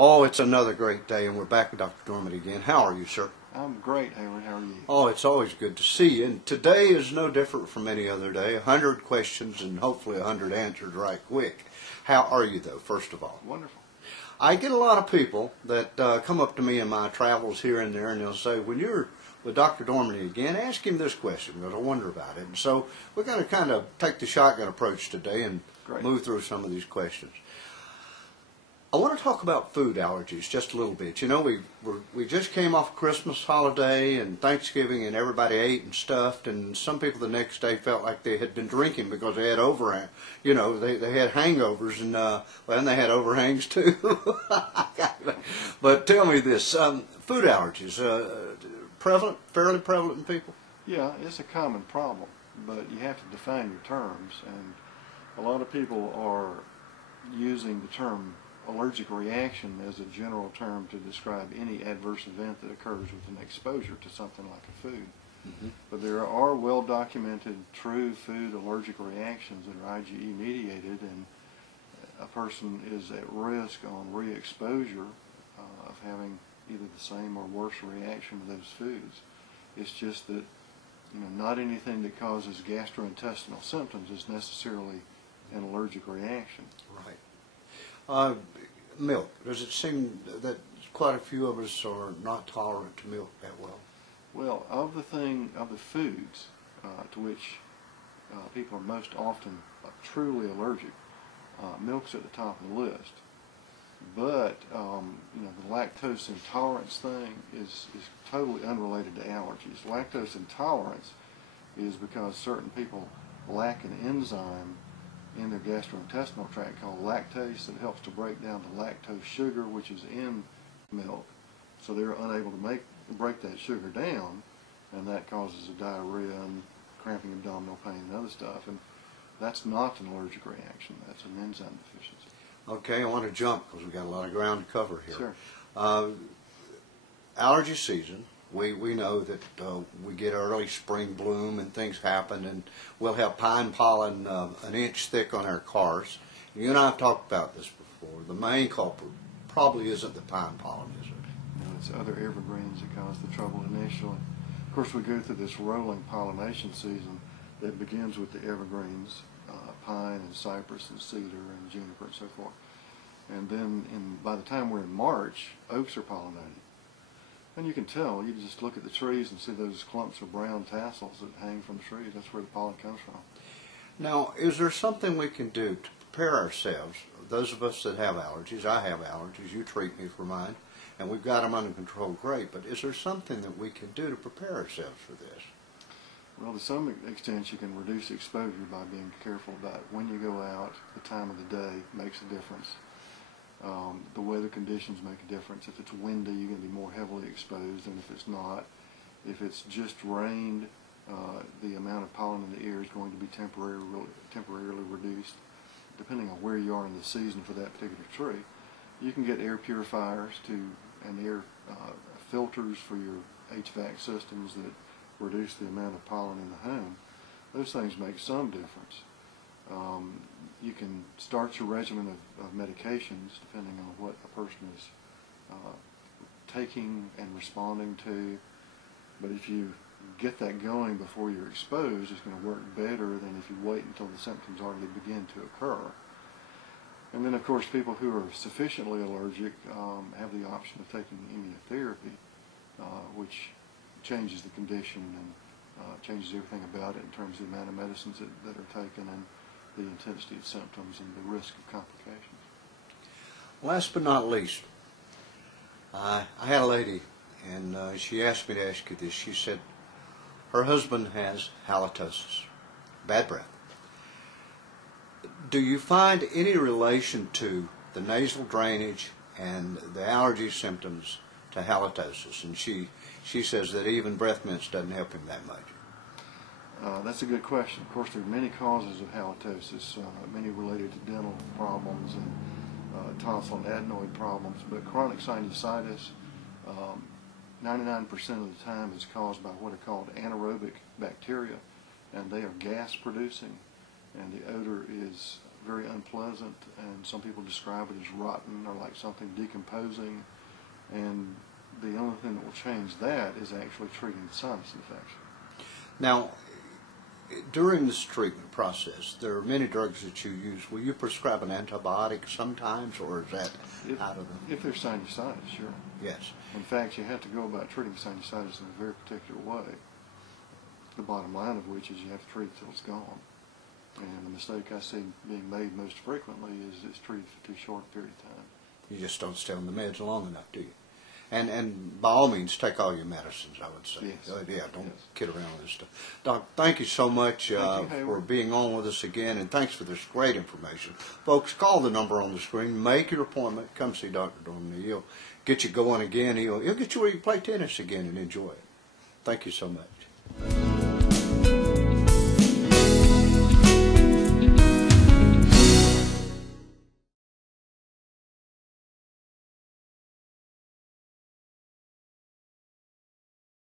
Oh, it's another great day, and we're back with Dr. Dorman again. How are you, sir? I'm great, Hayward. How are you? Oh, it's always good to see you. And today is no different from any other day. 100 questions and hopefully 100 answered right quick. How are you, though, first of all? Wonderful. I get a lot of people that come up to me in my travels here and there, and they'll say, when you're with Dr. Dorman again, ask him this question, because I wonder about it. And so we're going to kind of take the shotgun approach today and move through some of these questions. I want to talk about food allergies just a little bit. You know, we just came off Christmas holiday and Thanksgiving, and everybody ate and stuffed, and some people the next day felt like they had been drinking because they had overhang. You know, they had hangovers, and and they had overhangs too. But tell me this: food allergies, fairly prevalent in people? Yeah, it's a common problem, but you have to define your terms, and a lot of people are using the term allergic reaction as a general term to describe any adverse event that occurs with an exposure to something like a food. Mm-hmm. But there are well-documented true food allergic reactions that are IgE mediated, and a person is at risk on re-exposure of having either the same or worse reaction to those foods. It's just that, you know, not anything that causes gastrointestinal symptoms is necessarily an allergic reaction. Right. Milk. Does it seem that quite a few of us are not tolerant to milk that well? Well, of the foods to which people are most often truly allergic, milk's at the top of the list. But you know, the lactose intolerance thing is totally unrelated to allergies. Lactose intolerance is because certain people lack an enzyme in their gastrointestinal tract called lactase that helps to break down the lactose sugar which is in milk. So they're unable to break that sugar down, and that causes a diarrhea and cramping, abdominal pain, and other stuff. And that's not an allergic reaction. That's an enzyme deficiency. Okay, I want to jump because we've got a lot of ground to cover here. Sure. Allergy season. We know that we get early spring bloom and things happen, and we'll have pine pollen an inch thick on our cars. You and I have talked about this before. The main culprit probably isn't the pine pollen, is it? No, it's other evergreens that cause the trouble initially. Of course, we go through this rolling pollination season that begins with the evergreens, pine and cypress and cedar and juniper and so forth. And then by the time we're in March, oaks are pollinating. And you can tell, you just look at the trees and see those clumps of brown tassels that hang from the trees. That's where the pollen comes from. Now, is there something we can do to prepare ourselves, those of us that have allergies? I have allergies, you treat me for mine, and we've got them under control, great, but is there something that we can do to prepare ourselves for this? Well, to some extent you can reduce exposure by being careful about when you go out. The time of the day makes a difference. The weather conditions make a difference. If it's windy, you're going to be more heavily exposed than if it's not. If it's just rained, the amount of pollen in the air is going to be temporarily reduced, depending on where you are in the season for that particular tree. You can get air purifiers and air filters for your HVAC systems that reduce the amount of pollen in the home. Those things make some difference. You can start your regimen of medications depending on what a person is taking and responding to. But if you get that going before you're exposed, it's going to work better than if you wait until the symptoms already begin to occur. And then, of course, people who are sufficiently allergic have the option of taking immunotherapy, which changes the condition and changes everything about it in terms of the amount of medicines that are taken and the intensity of symptoms and the risk of complications. Last but not least, I had a lady, and she asked me to ask you this. She said her husband has halitosis, bad breath. Do you find any relation to the nasal drainage and the allergy symptoms to halitosis? And she says that even breath mints doesn't help him that much. That's a good question. Of course, there are many causes of halitosis, many related to dental problems and tonsil and adenoid problems, but chronic sinusitis, 99% of the time is caused by what are called anaerobic bacteria, and they are gas producing, and the odor is very unpleasant, and some people describe it as rotten or like something decomposing. And the only thing that will change that is actually treating the sinus infection. Now, during this treatment process, there are many drugs that you use. Will you prescribe an antibiotic sometimes, or is that out of the... If there's sinusitis, sure. Yes. In fact, you have to go about treating sinusitis in a very particular way. The bottom line of which is you have to treat it till it's gone. And the mistake I see being made most frequently is it's treated for too short a period of time. You just don't stay on the meds long enough, do you? And by all means, take all your medicines, I would say. Yes. Yeah, don't kid around with this stuff. Doc, thank you so much for being on with us again, and thanks for this great information. Folks, call the number on the screen. Make your appointment. Come see Dr. Dorminey. He'll get you going again. He'll get you where you play tennis again and enjoy it. Thank you so much.